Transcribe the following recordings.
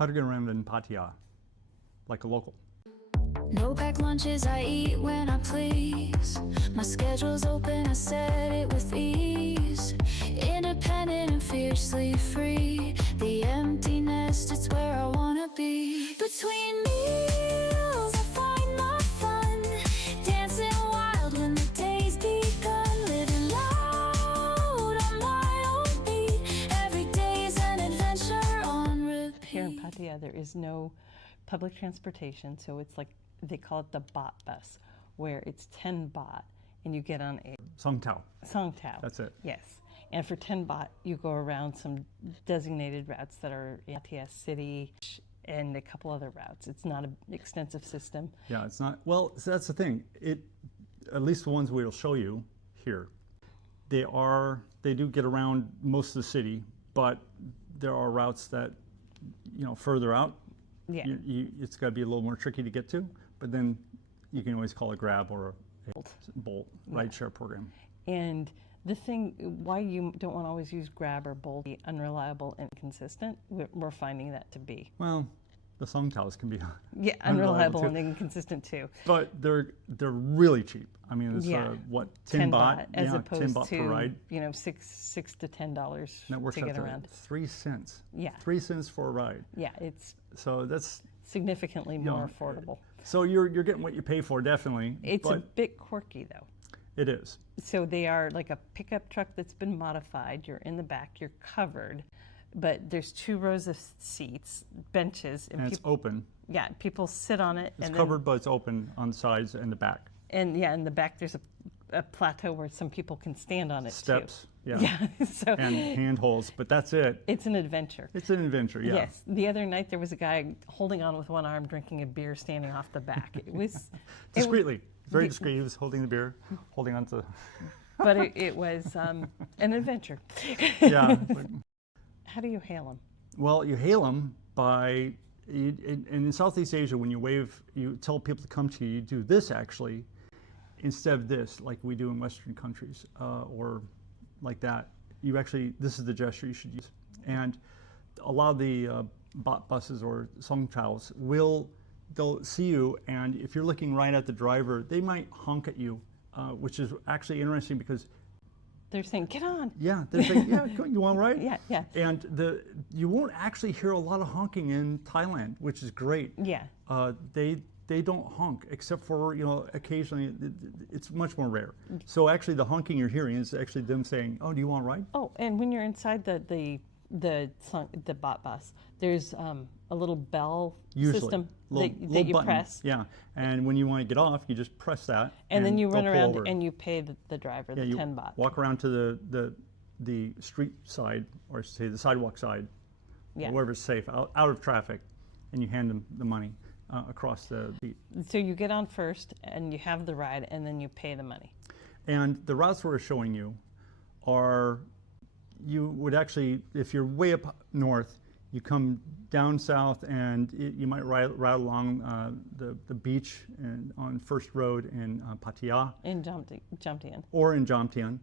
how to get around in Pattaya, like a local. No packed lunches, I eat when I please. My schedule's open, I set it with ease. Independent and fiercely free. The empty nest, it's where I wanna be. Between meals, I find my fun. Dancing wild when the day's begun. Living loud on my own beat. Every day's an adventure on repeat. Here in Pattaya, there is no public transportation, so it's like they call it the Baht bus, where it's 10 baht and you get on a Songthaew. Songthaew. That's it. Yes. And for 10 baht, you go around some designated routes that are in Pattaya City and a couple other routes. It's not an extensive system. Yeah, it's not. Well, so that's the thing. At least the ones we'll show you here, they do get around most of the city, but there are routes that, further out. Yeah. It's got to be a little more tricky to get to, but then you can always call a Grab or a Bolt rideshare program. And the thing, why you don't want to always use Grab or Bolt, be unreliable and inconsistent, we're finding that to be. Well, the Songthaews can be unreliable and inconsistent too. But they're really cheap. I mean, it's 10 baht as opposed 10 baht to per ride. $6 to $10 that works to out get to around. 3 cents. Yeah. 3 cents for a ride. Yeah, it's so that's significantly more affordable. So you're getting what you pay for, definitely. It's a bit quirky though. It is. So they are like a pickup truck that's been modified. You're in the back, you're covered, but there's 2 rows of seats, benches, and it's open. Yeah, people sit on it. It's covered, but it's open on the sides and the back. And in the back there's a plateau where some people can stand on it. Steps. Too. Yeah. So and handholds, but that's it. It's an adventure. It's an adventure, yeah. Yes. The other night there was a guy holding on with one arm, drinking a beer, standing off the back. It was discreetly, very discreet. He was holding the beer, holding on to. But it was an adventure. Yeah. How do you hail them? Well, you hail them by, in Southeast Asia, when you wave, you tell people to come to you. You do this actually, instead of this, like we do in Western countries, or like that. This is the gesture you should use. And a lot of the Baht buses or Songthaews they'll see you, and if you're looking right at the driver, they might honk at you, which is actually interesting because they're saying, get on. Yeah, they're saying, yeah, you want to ride? Yeah, yeah. And you won't actually hear a lot of honking in Thailand, which is great. Yeah. They don't honk, except for, occasionally, it's much more rare. So actually the honking you're hearing is actually them saying, oh, do you want to ride? Oh, and when you're inside the Baht bus, there's a little bell system that you press. Yeah, and when you want to get off, you just press that. And then you run around and you pay the driver the 10 baht. Walk around to the street side, or I should say the sidewalk side, or wherever's safe, out of traffic, and you hand them the money across the beat. So you get on first, and you have the ride, and then you pay the money. And the routes we're showing you are, you would actually, if you're way up north, you come down south, and you might ride along the beach and on First Road in Pattaya. In Jomtien. Or in Jomtien.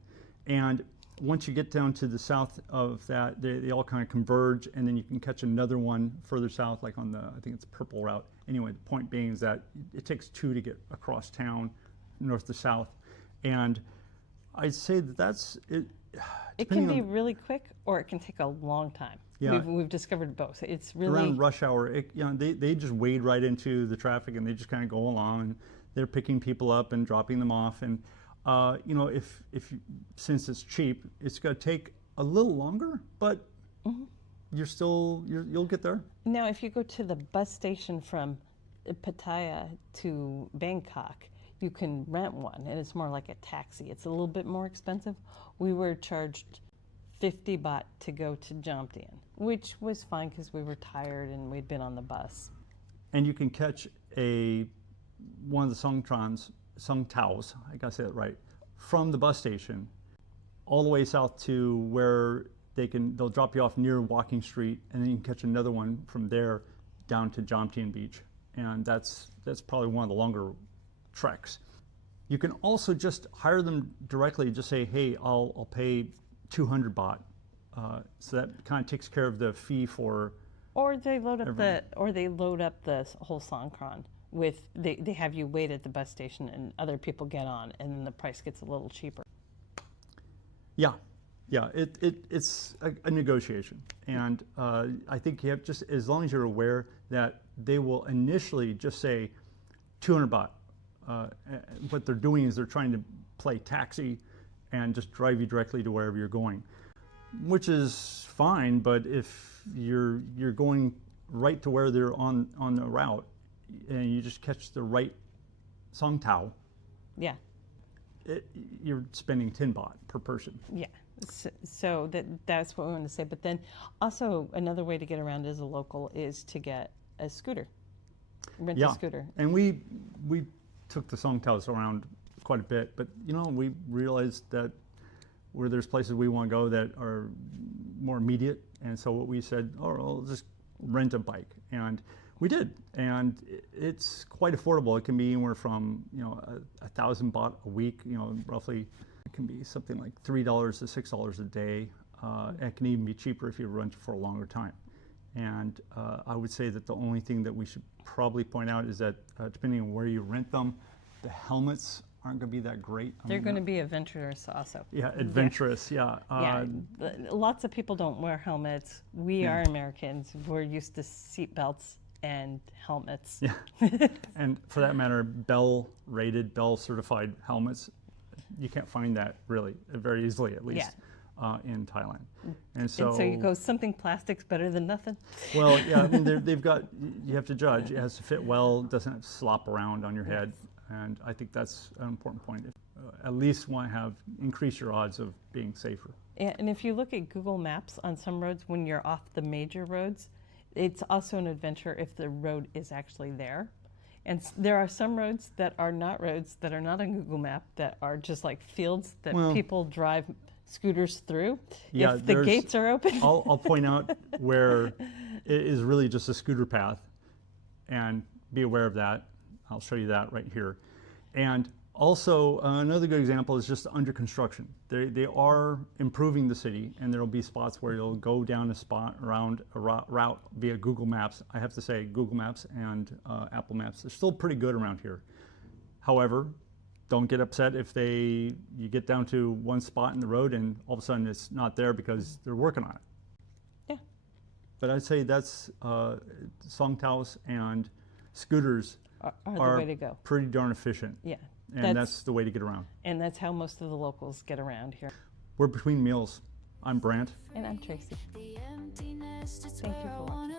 And once you get down to the south of that, they all kind of converge, and then you can catch another one further south, like on I think it's the purple route. Anyway, the point being is that it takes 2 to get across town, north to south. And I'd say that's it. It can be really quick, or it can take a long time. Yeah. We've discovered both. It's really around rush hour. They just wade right into the traffic, and they just kind of go along, and they're picking people up and dropping them off. And since it's cheap, it's going to take a little longer, but you'll get there. Now, if you go to the bus station from Pattaya to Bangkok, you can rent one, and it's more like a taxi. It's a little bit more expensive. We were charged 50 baht to go to Jomtien, which was fine because we were tired and we'd been on the bus. And you can catch one of the Songthaews, I gotta say it right, from the bus station all the way south to where they'll drop you off near Walking Street, and then you can catch another one from there down to Jomtien Beach. And that's probably one of the longer treks. You can also just hire them directly, just say, hey, I'll pay 200 baht. So that kind of takes care of the fee for Or they load up the whole Songkran with they have you wait at the bus station and other people get on, and then the price gets a little cheaper. Yeah, yeah, it's a negotiation, and I think you have just as long as you're aware that they will initially just say 200 baht. What they're doing is they're trying to play taxi and just drive you directly to wherever you're going, which is fine. But if you're going right to where they're on the route, and you just catch the right Songthaew, Yeah. You're spending 10 baht per person. Yeah. So that's what we want to say. But then also another way to get around as a local is to get a scooter, rent a scooter. And we took the Songthaews around quite a bit, but we realized that where there's places we want to go that are more immediate, and so what we said, I'll just rent a bike, and we did, and it's quite affordable. It can be anywhere from 1,000 baht a week, roughly. It can be something like $3 to $6 a day. It can even be cheaper if you rent for a longer time. And I would say that the only thing that we should probably point out is that depending on where you rent them, the helmets aren't going to be that great. They're going to be adventurous also. Yeah, adventurous, yeah. Lots of people don't wear helmets. We are Americans. We're used to seat belts and helmets. Yeah, and for that matter, Bell-rated, Bell-certified helmets, you can't find that really very easily, at least. In Thailand, and so you go, something plastic's better than nothing. Well, yeah, I mean they've got, you have to judge. It has to fit well. It doesn't have to slop around on your head, and I think that's an important point. At least want to increase your odds of being safer. And if you look at Google Maps on some roads, when you're off the major roads, it's also an adventure if the road is actually there. And there are some roads that are not on Google Map that are just like fields that people drive scooters through. Yeah, if the gates are open. I'll point out where it is really just a scooter path, and be aware of that. I'll show you that right here. And also another good example is just under construction. They are improving the city, and there will be spots where you'll go down a spot around a route via Google Maps. I have to say Google Maps and Apple Maps are still pretty good around here. However, don't get upset if you get down to one spot in the road and all of a sudden it's not there because they're working on it. Yeah. But I'd say that's Songthaews and scooters are the way to go. Pretty darn efficient. Yeah. And that's the way to get around. And that's how most of the locals get around here. We're between meals. I'm Brant. And I'm Tracy. Thank you for watching.